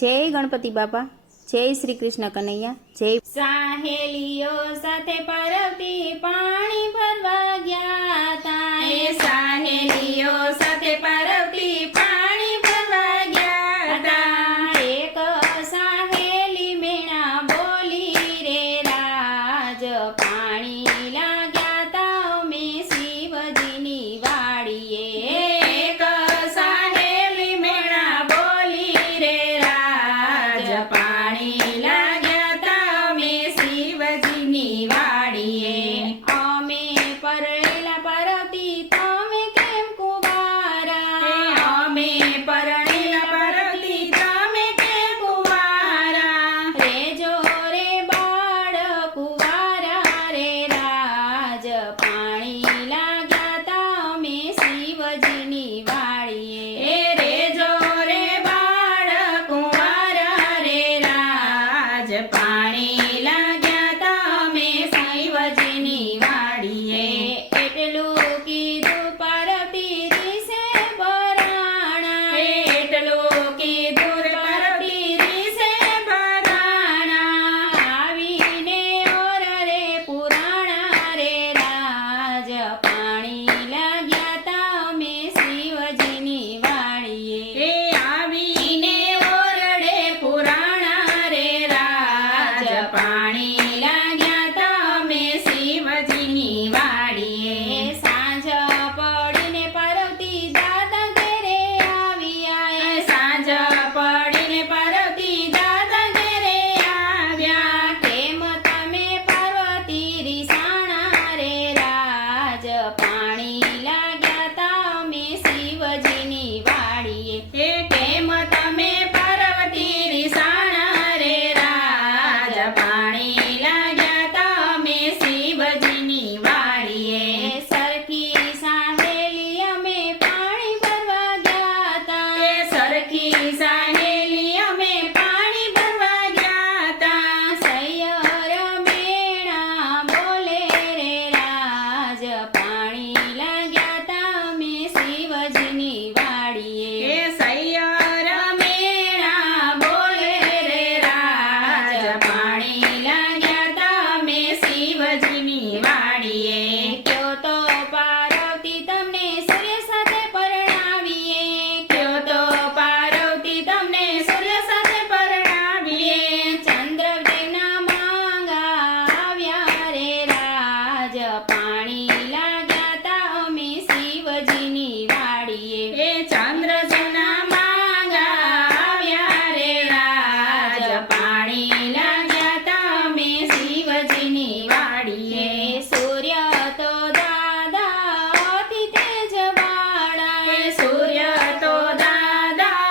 જય ગણપતિ બાપા, જય શ્રી કૃષ્ણ કનૈયા, જય. સાહેલીઓ સાથે પરવતી પાણી ભરવા ગયા તા. એ સાહેલીઓ સાથે પરવતી પાણી ભરવા ગયા તા. એક સાહેલી મેણા બોલી રે રાજ પાણી લાગ્યા તા અમે શિવજીની વાડીએ. એક સાહેલી મેણા બોલી રે રાજ પાણી લાગ્યા તા અમે શિવજીની વાડીએ. અમે પરણેલા પરવતી તમે કેમ કુંવારા. અમે પરણેલા પરવતી તમે કેમ કુંવારા. રેજો રે બાળ કુંવારા રે રાજ પાણી લાગ્યા તા અમે શિવજીની વાડીએ. એ રેજો રે બાળ કુંવારા રે રાજ પાણી લાગ્યા તા અમે શિવજીની વાડીએ. એટલું કીધું પાર્વતી રીસે બરાણા. એટલું કીધું પાર્વતી રીસે બરાણા. આવીને ઓર રે પુરાણા રે રાજ પાણી લાગ્યા તા અમે શિવજીની વાડીએ. એ આવીને ઓરડે પુરાણા રે રાજ પાણી લાગ્યા તા અમે શિવજીની વાડીએ. સાંજ પડીને પાર્વતી દાદા ઘેરે આવ્યા. સાંજ પડીને પાર્વતી દાદા ઘેરે આવ્યા. કેમ તમે પાર્વતી રીસાણા રે રાજ પાણી લાગ્યા તા અમે શિવજીની વાડીએ. કેમ તમે પાર્વતી રીસાણા રે રાજ પાણી લાગ્યા તા અમે શિવજીની વાડીએ. સરખી સાહેલી અમે પાણી ભરવા ગયા તા. સરખી સાહેલી અમે પાણી ભરવા ગયા તા. સૈયર મેણા બોલે રે રાજ પાણી લાગ્યા તા અમે શિવજીની વાડીએ. સૈયર મેણા બોલે રે રાજ પાણી લાગ્યા તા અમે શિવજીની વાડીએ. કયો તો પાર્વતી તમને સૂર્ય સાથે પરણાવીએ. કયો તો પાર્વતી તમને સૂર્ય સાથે પરણાવીએ. ચંદ્રદેવના માંગા આવ્યા રે રાજ પાણી લાગ્યા તા અમે શિવજીની વાડીએ. એ ચંદ્રજના માંગા આવ્યા રે રાજ પાણી લાગ્યા તા અમે શિવજીની વાડીએ. સૂર્ય તો દાદા અતિ તેજવાળા. સૂર્ય તો દાદા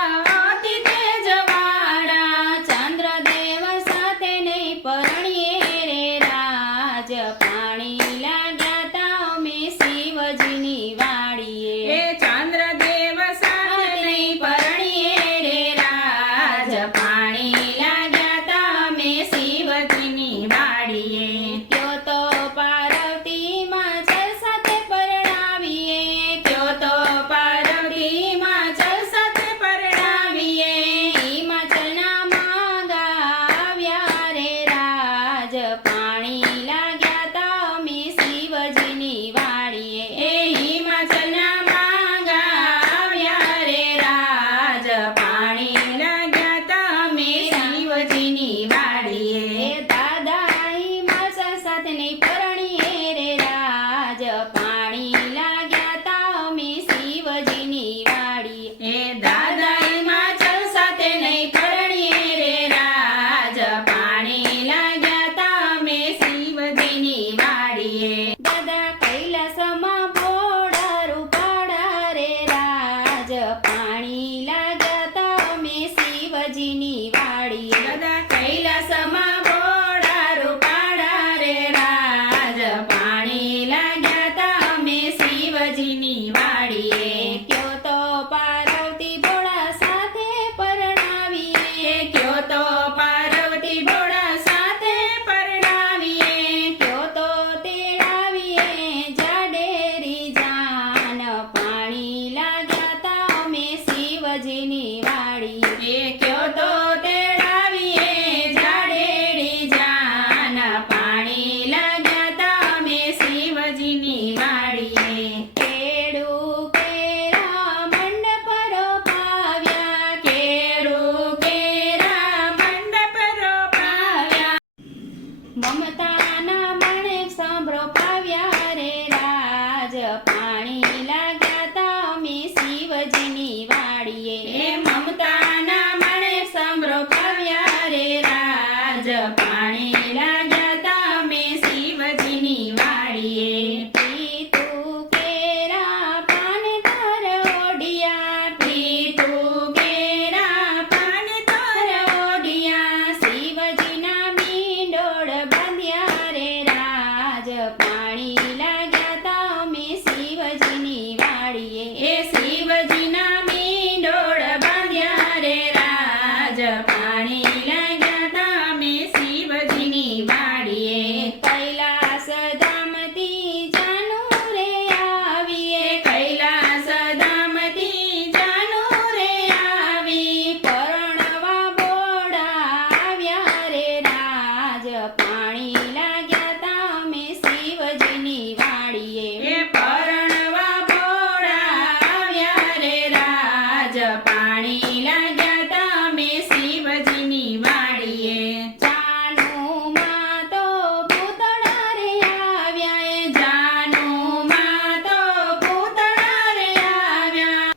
અતિ તેજવાળા. ચંદ્રદેવ સાથે નહીં પરણીએ રે રાજ પાણી લાગ્યા તા અમે શિવજીની વાડીએ. ચંદ્રદેવ સાથે નહીં પરણીએ રે રાજ પાણી લાગ્યા તા અમે શિવજીની વાડીએ. કયો તો પાર્વતી માચલ સાથે પરણાવીએ. કયો તો પાર્વતી માચલ સાથે પરણાવીએ. હિમાચલના માંગા આવ્યા રે રાજ પાણી લાગ્યા તા અમે શિવજીની વાડીએ. એ હિમાચલના માંગા આવ્યા રે રાજ પાણી લાગ્યા તા અમે શિવજીની વાડીએ. દાદા હિમાચલ સાથે નહીં પરણીએ રે રાજ પાણી લાગ્યા તા અમે શિવજીની વાડીએ. એ દાદા હિમાચલ સાથે નહીં પરણીએ રે રાજ પાણી લાગ્યા તા અમે શિવજીની વાડીએ. દાદા કૈલાસમાં બોર્ડર ઉપાડા રે રાજ પાણી લાગ્યા તા અમે શિવજીની વાડીએ. દાદા કૈલાસમાં બોર્ડર ઉપાડા રે રાજ પાણી લાગ્યા તા અમે શિવજીની વાડીએ. કયો તો પાર્વતી ભોળા સાથે પરણાવીએ. કયો તો પાર્વતી ભોળા સાથે પરણાવીએ. કયો તો તેડાવીએ જાડેરી જાન પાણી લાગ્યા તા અમે શિવજીની વાડીએ. કયો તો પાણી લાગ્યા તા અમે શિવજીની વાડીએ એ મમતાના મણે સમરો પાવ્યા રે રાજ પાણી લાગ્યા તા અમે શિવજીની વાડીએ પીતું કેરા પાન તાર ઓડિયા પીતું કેરા પાન તાર ઓડિયા શિવજીના મીંડોળ બાંધ્યા રે રાજ પાણી લાગ્યા તા અમે શિવજીની વાડીએ એ શિવજીના મીંડોળ બાંધ્યા રે રાજ પાણી લાગ્યા તા અમે શિવજીની વાડીએ કૈલાસ ધામથી જાનું રે આવીએ કૈલાસ ધામથી જાનું રે આવી પરણવા બોડા આવ્યા રે રાજ પાણી લાગ્યા તા અમે શિવજીની વાડીએ એ પરણવા બોડા આવ્યા રે રાજ પાણી લાગ્યા તા અમે શિવજીની વાડીએ જાનુમાં તો પૂતળા રે આવ્યા એ જાનુમાં તો પૂતળા રે આવ્યા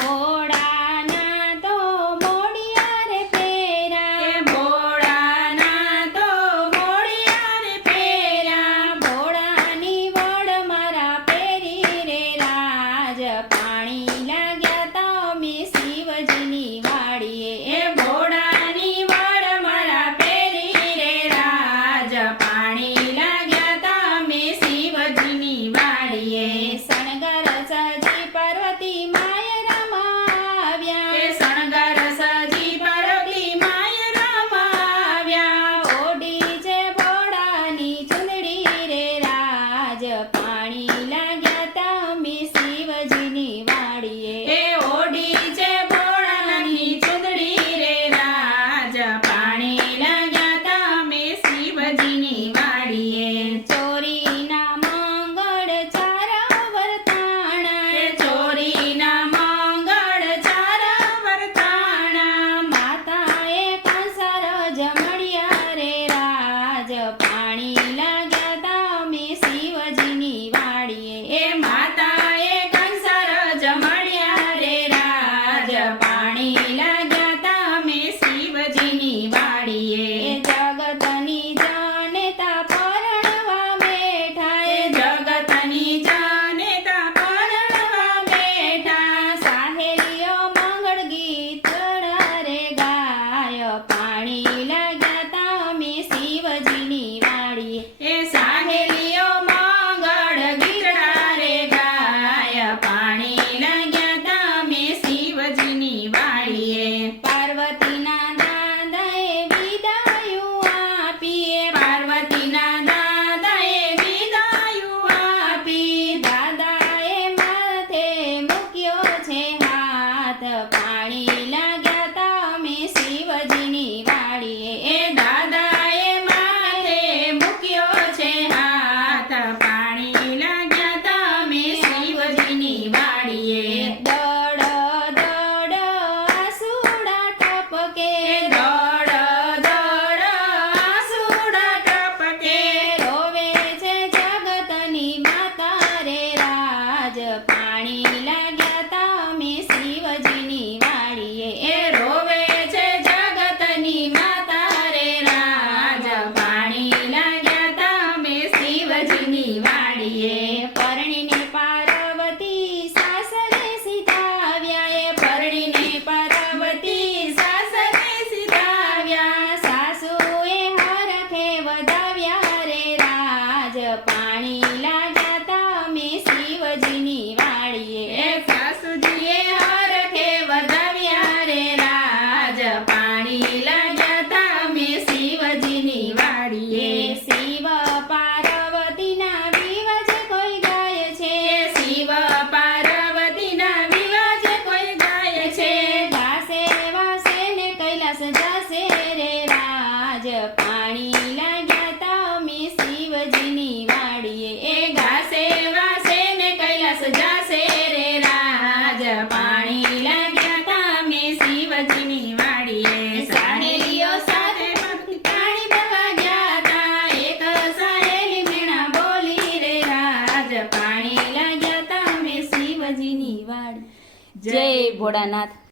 ભોળાના તો મોડિયા રે પેરા એ ભોળાના તો મોડિયા રે પેરા ભોળાની વડ મારા પેરી રે રાજ પાણી લાગ્યા તા અમે શિવજીની વાડીએ એ ભોળાની વડ મારા પેરી રે રાજ પાણી લાગ્યા તા અમે શિવજીની વાડીએ શણગાર સજી પાર્વતી માય રમાવ્યા એ શણગાર સજી પાર્વતી માય રમાવ્યા ઓડી છે ભોળાની ચુંદડી રે રાજ પાણી લાગ્યા તા અમે શિવજીની વાડીએ એ ઓડી છે ભોળાની ચુંદડી રે રાજ પાણી લાગ્યા તા અમે શિવજીની વાડીએ ચોરીના મંગળ ચાર વર્તાણા એ ચોરીના મંગળ ચાર વર્તાણા માતાએ કંસાર જમણ્યા રે રાજ પાણી લાગ્યા તા અમે શિવજીની વાડીએ એ માતાએ કંસાર જમણ્યા રે રાજ પાણી લાગ્યા તા અમે શિવજીની વાડીએ જગતની જનેતા પરણવા બેઠા એ જગતની જનેતા પરણવા બેઠા સાહેલીઓ મંગળ ગીત રે ગાય પાણી લાગ્યા તા અમે શિવજીની વાડીએ એ સાહેલીઓ મંગળ ગીતડા રે ગાય પાણી લાગ્યા તા અમે શિવજીની વાડીએ પાર્વતીના દાદાએ વિદાયું આપીએ પાર્વતીના દાદાએ વિદાયું આપી દાદાએ માથે મૂક્યો છે હાથ પાણી લાગ્યા તા અમે શિવજીની વાડીએ એ દાદાએ માથે મૂક્યો છે હાથ પાણી લાગ્યા તા અમે શિવજીની વાડીએ દડ દડ આસુડા ટપકે દડ દડ આસુડા ટપકે રોવે છે જગતની માતા રે રાજ પાણી લાગ્યા તા અમે શિવજીની વાડીએ એ રોવે છે જગતની માતા રે રાજ પાણી લાગ્યા તા અમે શિવજીની વાડીએ પરણીને પાર્વતી સાસરે સીધાવ્યા એ પરણીને પાર્વતી સાસરે સીધાવ્યા સાસુએ હરખે વધાવ્યા રે રાજ પાણી લાગ્યા તા અમે શિવજીની વાડીએ એ સાસુજીએ હરખે વધાવ્યા રે રાજ પાણી લાગ્યા તા અમે શિવજીની વાડીએ શિવ પાર્વતીના વિવાજ કોઈ ગાય છે શિવ પાર્વતીના વિવાજ કોઈ ગાય છે ગાસે વાસે ને કૈલાસ જાસે રે રાજ પાણી લાગ્યા તા અમે શિવજીની વાડીએ એ ગાસે વાસે ને કૈલાસ જાસે રે રાજ પાણી લાગ્યા તા અમે શિવજીની વાડીએ સાહેલીઓ સાથે પાણી ભરવા ગયા તા એક સાહેલી મીણા બોલી રે રાજ પાણી લાગ્યા તા ભોળાનાથ